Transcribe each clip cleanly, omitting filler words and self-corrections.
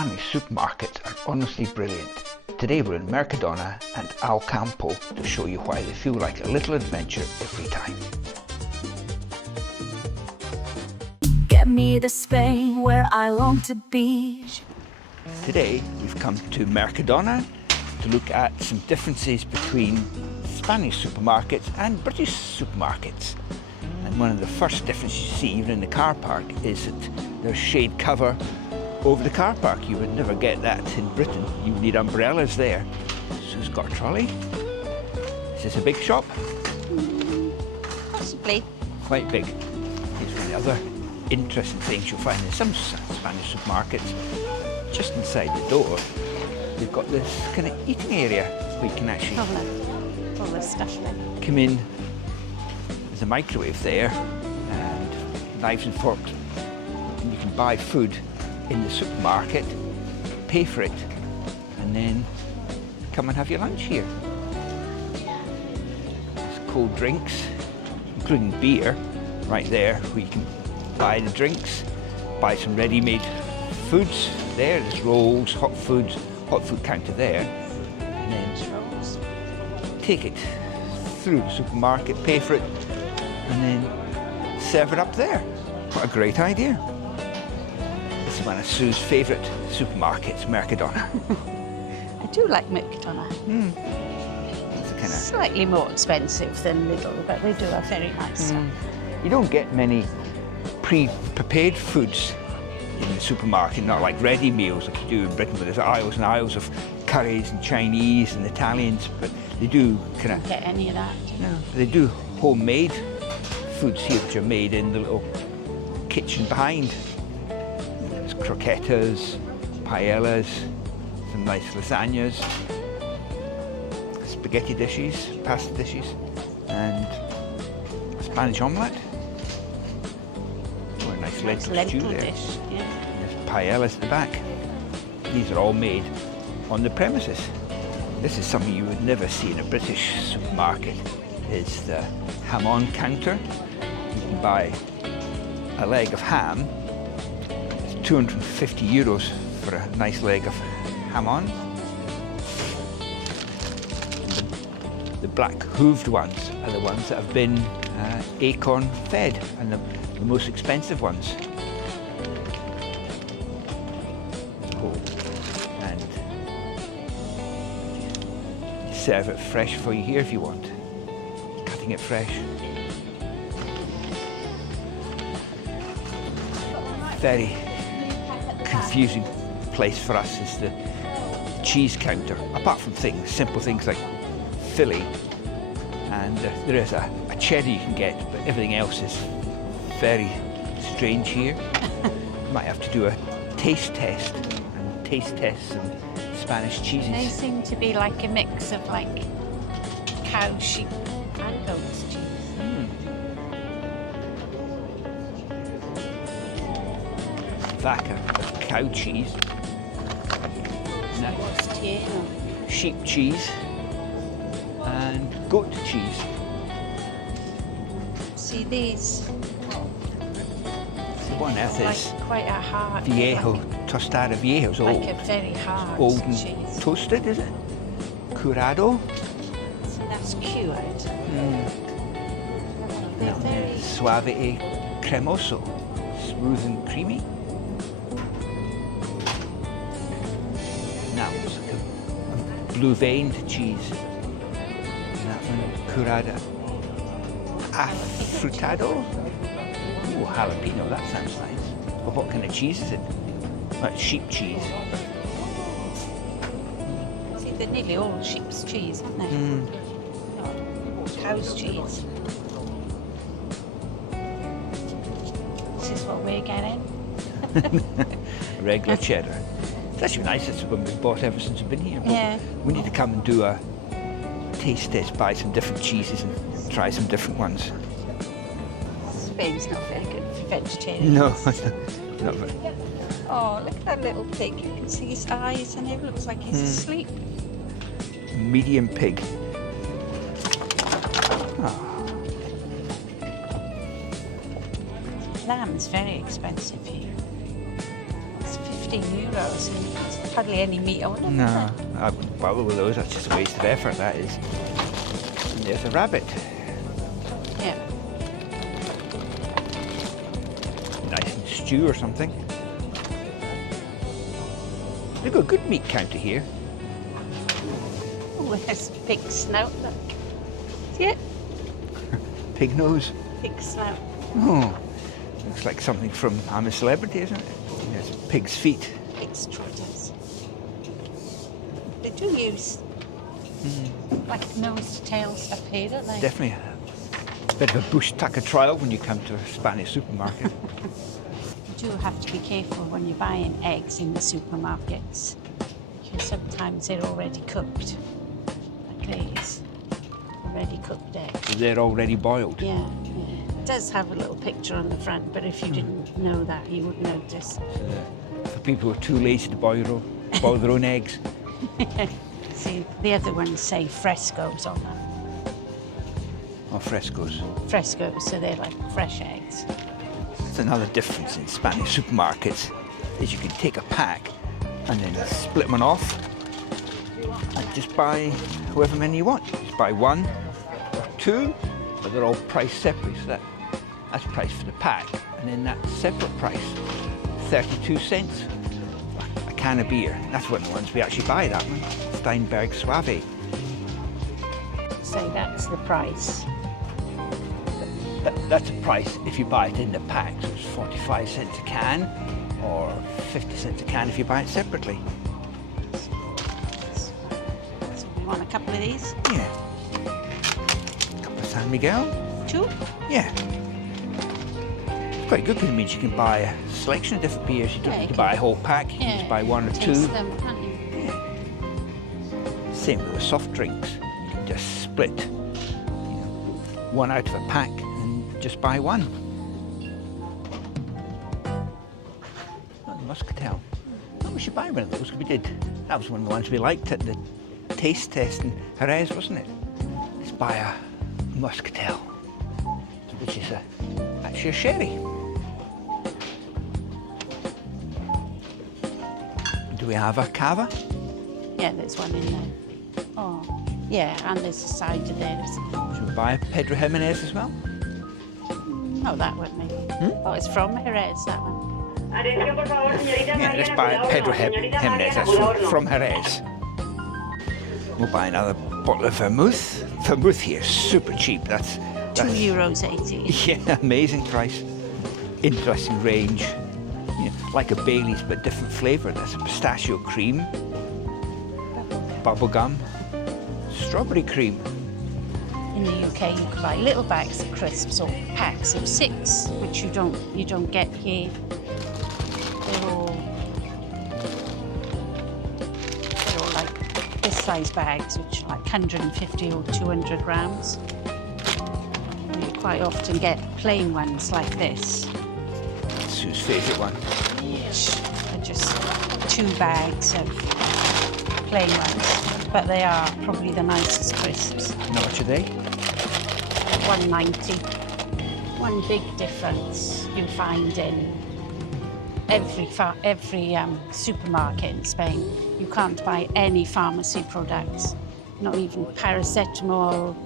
Spanish supermarkets are honestly brilliant. Today we're in Mercadona and Alcampo to show you why they feel like a little adventure every time. Get me to Spain where I long to be. Today we've come to Mercadona to look at some differences between Spanish supermarkets and British supermarkets. And one of the first differences you see even in the car park is that there's shade cover over the car park. You would never get that in Britain. You would need umbrellas there. Sue's got a trolley. Is this a big shop? Possibly. Quite big. Here's one of the other interesting things you'll find in some Spanish supermarkets. Just inside the door, you've got this kind of eating area where you can actually All the stuff there. come in. There's a microwave there and knives and forks. And you can buy food in the supermarket, pay for it, and then come and have your lunch here. There's cold drinks, including beer, right there, where you can buy the drinks, buy some ready-made foods there. There's rolls, hot food counter there, and then take it through the supermarket, pay for it, and then serve it up there. What a great idea. This is one of Sue's favourite supermarkets, Mercadona. I do like Mercadona. It's a kind of, Slightly more expensive than Lidl, but they do have very nice stuff. you don't get many pre-prepared foods in the supermarket, not like ready meals like you do in Britain, where there's aisles and aisles of curries and Chinese and Italians, but they do kind of... Get any of that? No, they do homemade foods here, which are made in the little kitchen behind. There's croquetas, paellas, some nice lasagnas, spaghetti dishes, pasta dishes, and a Spanish omelette. Or a nice lentil stew there. Dish, yeah. There's paellas at the back. These are all made on the premises. This is something you would never see in a British supermarket, is the jamón counter. You can buy a leg of ham. It's €250 for a nice leg of jamón. The black hooved ones are the ones that have been acorn fed, and the most expensive ones. And serve it fresh for you here if you want. Cutting it fresh. Very confusing place for us is the cheese counter. Apart from simple things like Philly, and there is a cheddar you can get, but everything else is very strange here. You might have to do a taste test and taste test some Spanish cheeses. They seem to be like a mix of like cow, sheep and goat's cheese. Vaca, cow cheese. What's Tieno? Sheep cheese and goat cheese. See these? The one earth Like is quite a hard. Viejo, Like, tostada viejo. It's like old, a very hard old and cheese. toasted, is it? Curado. So that's cured. They're very Suave e cremoso. Smooth and creamy. That one's like a blue veined cheese. And that one, curada afrutado. Oh, jalapeno, that sounds nice. But what kind of cheese is it? That's sheep cheese. See, they're nearly all sheep's cheese, aren't they? Cow's cheese. This is what we're getting. Regular cheddar. It's actually nice. It's one we've bought ever since we've been here. But Yeah. we need to come and do a taste test, buy some different cheeses and try some different ones. Spain's not very good for vegetarians. No, not very. Oh, look at that little pig. You can see his eyes and it looks like he's asleep. Medium pig. Oh, Lamb's very expensive here. It's €50. And it's hardly any meat on it. No, I wouldn't bother with those. That's just a waste of effort, that is. And there's a rabbit. Yeah. Nice and stew or something. They've got a good meat counter here. Oh, there's a pig snout, look. See it? Pig nose. Pig snout. Oh, looks like something from I'm a Celebrity, isn't it? There's pig's feet. Pig's trotters. They do use like nose to tail stuff here, don't they? Definitely a bit of a bush tucker trial when you come to a Spanish supermarket. You do have to be careful when you're buying eggs in the supermarkets, because sometimes they're already cooked, like these, already cooked eggs. They're already boiled. Yeah, it does have a little picture on the front, but if you didn't know that, you would notice. For people who are too lazy to boil their own eggs. See, the other ones say frescos on them. Or frescoes. Frescos, so they're like fresh eggs. It's another difference in Spanish supermarkets is you can take a pack and then split one off and just buy however many you want. Just buy one or two, but they're all priced separately. So that's price for the pack, and then that separate price, 32 cents. A can of beer. That's one of the ones we actually buy, that one. Steinberg Suave. So that's the price. That's a price if you buy it in the pack, so it's 45 cents a can, or 50 cents a can if you buy it separately. So we want a couple of these? Yeah. A couple of San Miguel? 2? Yeah. It's quite good because it means you can buy a selection of different beers. You don't need to buy a whole pack, you can just buy one or two. Taste them, can't you? Yeah. Same with the soft drinks. You can just split one out of a pack and just buy one. Oh, the Muscatel. Oh, we should buy one of those. We did. That was one of the ones we liked at the taste test in Jerez, wasn't it? Let's buy a Muscatel, which is actually a sherry. Do we have a cava? Yeah, there's one in there. Oh, yeah, and there's a cider there. Should we buy a Pedro Jimenez as well? Oh, that one maybe. Oh, it's from Jerez, that one. Yeah, let's buy a Pedro Jimenez. That's from Jerez. We'll buy another bottle of vermouth. Vermouth here is super cheap. That's €2.80. Yeah, amazing price. Interesting range. Like a Bailey's but different flavour. There's a pistachio cream, bubblegum, strawberry cream. In the UK, you can buy little bags of crisps or packs of 6, which you don't get here. They're all like this size bags, which are like 150 or 200 grams. And you quite often get plain ones like this. Sue's favourite one. Which are just 2 bags of plain ones, but they are probably the nicest crisps. How much are they? $1.90. One big difference you find in every supermarket in Spain, you can't buy any pharmacy products, not even paracetamol,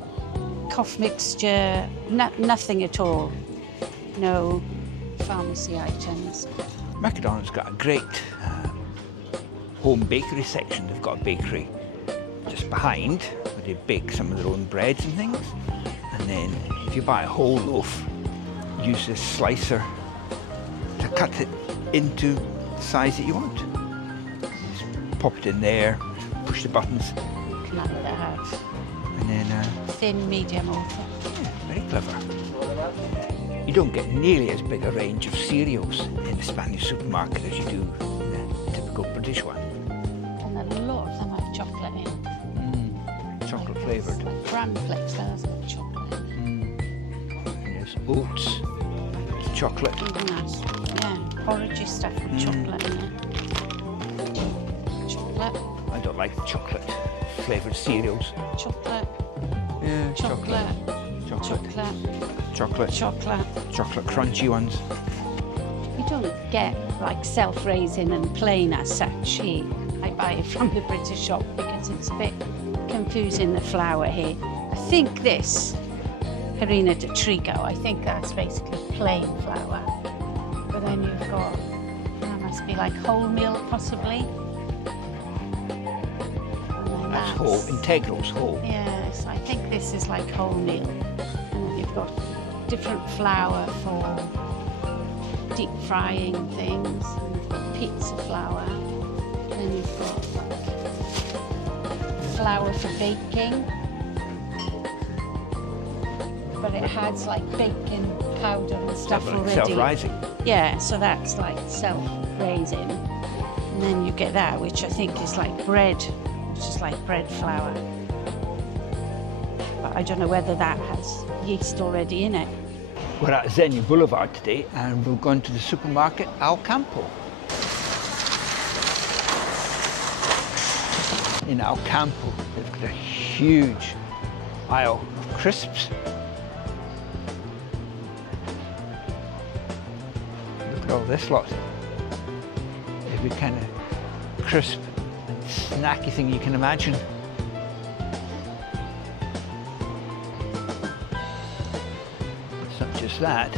cough mixture, nothing at all. No pharmacy items. Mercadon's got a great home bakery section. They've got a bakery just behind where they bake some of their own breads and things. And then if you buy a whole loaf, use this slicer to cut it into the size that you want. Just pop it in there, push the buttons. Can either have And then thin, medium, or yeah, very clever. You don't get nearly as big a range of cereals in the Spanish supermarket as you do in the typical British one. and a lot of them have chocolate in. Chocolate flavoured. Like bran flakes, there's chocolate. And there's oats, there's chocolate. Even that, yeah, porridge stuff with chocolate in it. Chocolate, I don't like chocolate flavoured cereals. chocolate, Yeah, chocolate, chocolate, chocolate, chocolate, chocolate. chocolate crunchy ones. We You don't get like self-raising and plain as such here. I buy it from the British shop because it's a bit confusing, the flour here. I think this, Harina de Trigo, I think that's basically plain flour. But then you've got, that must be like wholemeal possibly. That's whole, integral's whole. Yes, I think this is like wholemeal. And then you've got different flour for deep frying things. And you've got pizza flour. Then you've got flour for baking. But it has like baking powder and stuff already. Self-rising. Yeah, so that's like self-raising. And then you get that, which I think is like bread, which is like bread flour. But I don't know whether that has yeast already in it. We're at Xenia Boulevard today and we've gone to the supermarket Alcampo. In Alcampo, they've got a huge aisle of crisps. Look at all this lot. Every kind of crisp and snacky thing you can imagine. It's not just that,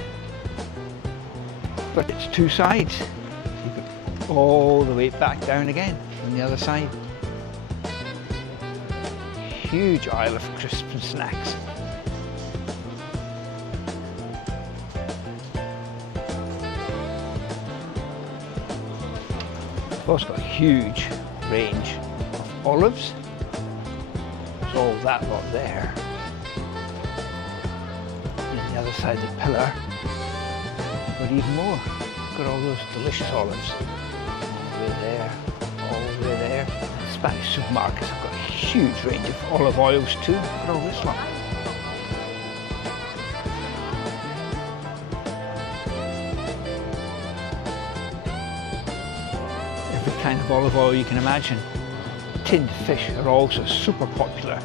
but it's two sides. You go all the way back down again on the other side. Huge aisle of crisps and snacks. We've also got a huge range of olives. There's all that lot there. And on the other side of the pillar, but even more. Look at all those delicious olives. All the way there, all the way there. Spanish supermarkets have got a huge range of olive oils too. Look at all this lot. Every kind of olive oil you can imagine. Tinned fish are also super popular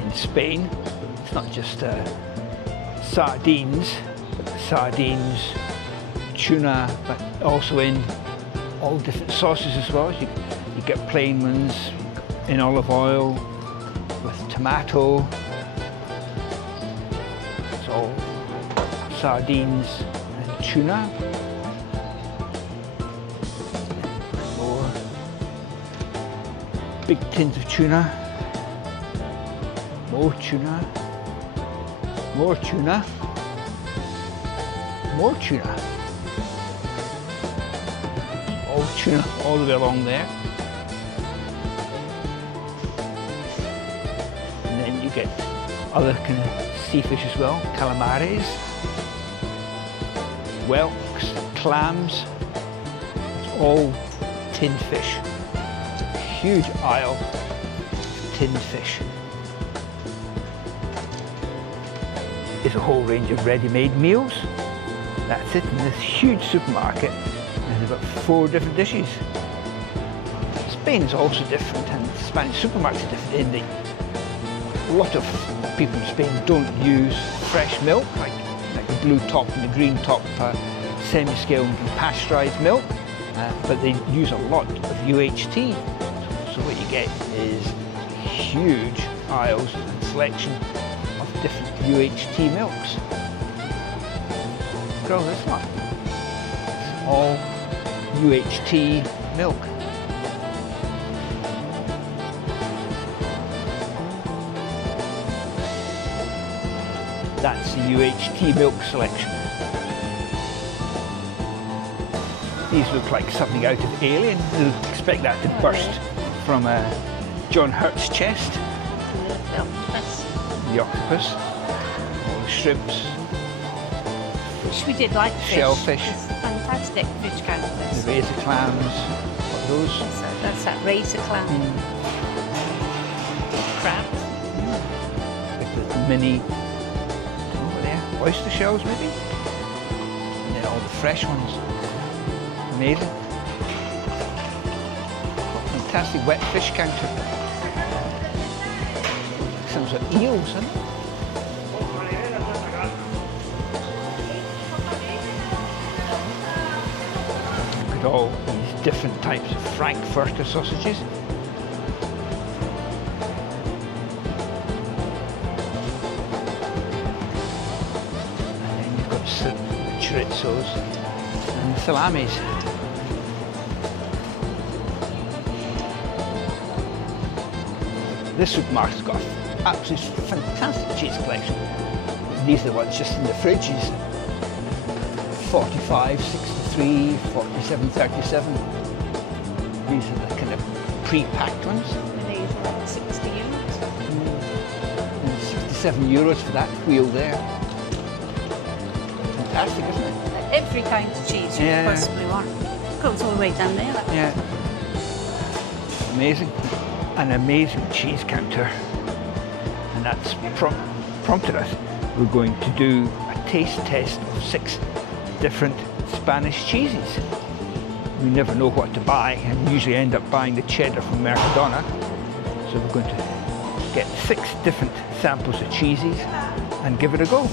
in Spain. It's not just sardines, tuna, but also in all different sauces as well. You get plain ones in olive oil with tomato. It's all sardines and tuna. More big tins of tuna. More tuna. More tuna. More tuna. All tuna all the way along there. Get other kind of sea fish as well, calamares, whelks, clams. It's all tinned fish. Huge aisle of tinned fish. There's a whole range of ready-made meals. That's it in this huge supermarket. There's about 4 different dishes. Spain's also different, and Spanish supermarkets are different in the a lot of people in Spain don't use fresh milk, like the blue top and the green top semi-scale and pasteurised milk, but they use a lot of UHT. So what you get is huge aisles and selection of different UHT milks. Look at all this one. It's all UHT milk. That's the UHT milk selection. These look like something out of Alien. You'd expect that to burst from John Hurt's chest. The octopus. The octopus, all the shrimps. Which we did like fish. Shellfish. It's fantastic fish counters. The razor clams. What are those? That's that razor clam. Crabs. Like the mini oyster shells maybe, and then all the fresh ones. Amazing. Fantastic wet fish counter. Sounds like eels, isn't it? at all these different types of Frankfurter sausages. And then you've got the chorizos and the salamis. This supermarket's got an absolutely fantastic cheese collection. These are the ones just in the fridges. 45, 63, 47, 37. These are the kind of pre-packed ones. These are like 60 euros. And 67 euros for that wheel there. Fantastic, isn't it? Every kind of cheese you could possibly want. Goes all the way down there. Yeah. Amazing. An amazing cheese counter. And that's prompted us. We're going to do a taste test of 6 different Spanish cheeses. We never know what to buy and usually end up buying the cheddar from Mercadona. So we're going to get 6 different samples of cheeses and give it a go.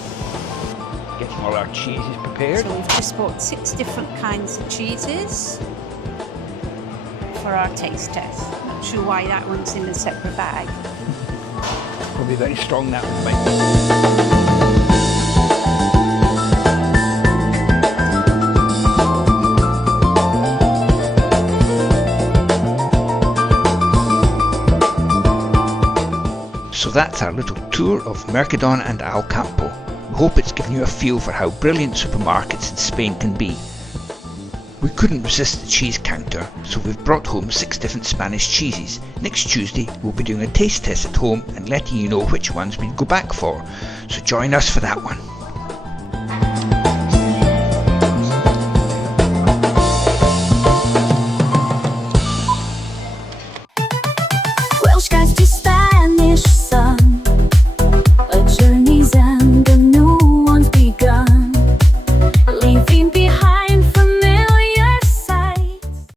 Getting all our cheeses prepared. So we've just bought 6 different kinds of cheeses for our taste test. Not sure why that one's in a separate bag. Probably very strong, that one might be. So that's our little tour of Mercadona and Alcampo. We hope it's given you a feel for how brilliant supermarkets in Spain can be. We couldn't resist the cheese counter, so we've brought home 6 different Spanish cheeses. Next Tuesday we'll be doing a taste test at home and letting you know which ones we'd go back for, so join us for that one.